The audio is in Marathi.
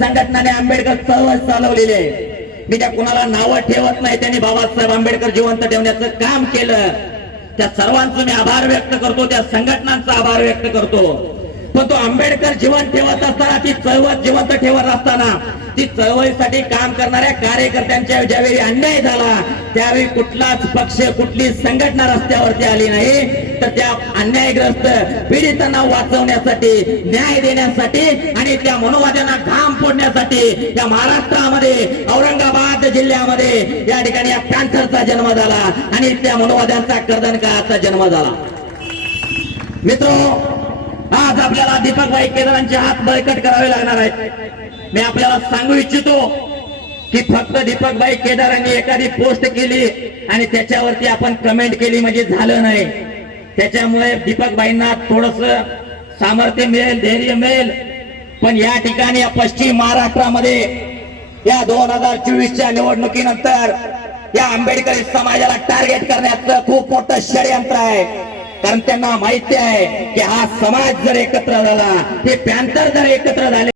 संघटनाने आंबेडकर चळवळ चालवलेली आहे. मी त्या कुणाला नावं ठेवत नाही त्यांनी बाबासाहेब आंबेडकर जिवंत ठेवण्याचं काम केलं. त्या सर्वांचं मी आभार व्यक्त करतो त्या संघटनांचा आभार व्यक्त करतो. पण तो आंबेडकर जीवन ठेवत असताना ती चळवळ जिवंत ठेवत असताना ती चळवळीसाठी काम करणाऱ्या कार्यकर्त्यांच्या ज्यावेळी अन्याय झाला त्यावेळी कुठलाच पक्ष कुठली संघटना रस्त्यावरती आली नाही. तर त्या अन्यायग्रस्त पीडितांना वाचवण्यासाठी न्याय देण्यासाठी आणि त्या मनोवाद्यांना घाम फोडण्यासाठी या महाराष्ट्रामध्ये औरंगाबाद जिल्ह्यामध्ये या ठिकाणी या पॅन्थरचा जन्म झाला आणि त्या मनोवाद्यांचा कर्दनकाळाचा जन्म झाला. मित्र आज आपल्याला दीपकभाई केदारांचे हात बळकट करावे लागणार आहेत. मी आपल्याला सांगू इच्छितो की फक्त दीपकभाई केदारांनी एखादी पोस्ट केली आणि त्याच्यावरती आपण कमेंट केली म्हणजे झालं नाही. त्याच्यामुळे दीपकभाईंना थोडस सामर्थ्य मिळेल धैर्य मिळेल. पण या ठिकाणी पश्चिम महाराष्ट्रामध्ये या दोन हजार चोवीसच्या निवडणुकीनंतर या आंबेडकरी समाजाला टार्गेट करण्याचं खूप मोठं षडयंत्र आहे. कारण त्यांना माहिती आहे की हा समाज जर एकत्र झाला हे पॅन्थर जर एकत्र झाले